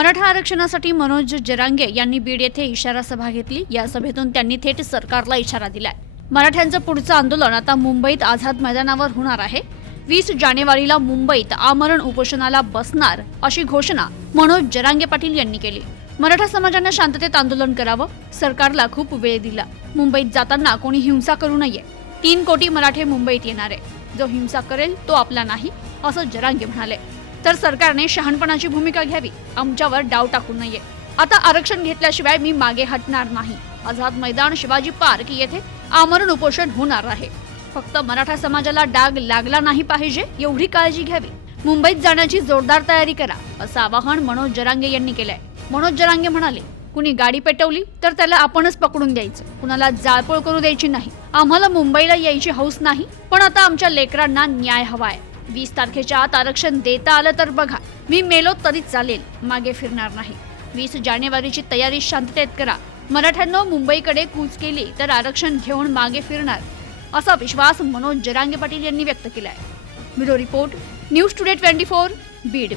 मराठा आरक्षणासाठी मनोज जरांगे यांनी बीड येथे इशारा सभा घेतली. या सभेतून त्यांनी थेट सरकारला इशारा दिलाय. मराठ्यांचं पुढचं आंदोलन आता मुंबईत आझाद मैदानावर होणार आहे. वीस जानेवारीला मुंबईत आमरण उपोषणाला बसणार अशी घोषणा मनोज जरांगे पाटील यांनी केली. मराठा समाजानं शांततेत आंदोलन करावं सरकारला खूप वेळ दिला. मुंबईत जाताना कोणी हिंसा करू नये. तीन कोटी मराठे मुंबईत येणार आहे. जो हिंसा करेल तो आपला नाही असं जरांगे म्हणाले. तर सरकारने शहाणपणाची भूमिका घ्यावी आमच्यावर डाव टाकू नये. आता आरक्षण घेतल्याशिवाय मी मागे हटणार नाही. आझाद मैदान शिवाजी पार्क येथे आमरण उपोषण होणार आहे. फक्त मराठा समाजाला डाग लागला नाही पाहिजे एवढी काळजी घ्यावी. मुंबईत जाण्याची जोरदार तयारी करा असं आवाहन मनोज जरांगे यांनी केलंय. मनोज जरांगे म्हणाले कुणी गाडी पेटवली तर त्याला आपणच पकडून द्यायचं. कुणाला जाळपोळ करू द्यायची नाही. आम्हाला मुंबईला यायची हौस नाही पण आता आमच्या लेकरांना न्याय हवाय. वीस तारखेच्या आत आरक्षण देता आलं तर बघा. मी मेलो तरी चालेल. मागे फिरणार नाही. वीस जानेवारीची तयारी शांततेत करा. मराठ्यांनो मुंबईकडे कूच केली तर आरक्षण घेऊन मागे फिरणार. असा विश्वास मनोज जरांगे पाटील यांनी व्यक्त केलाय. Bureau report news today twenty four Beed.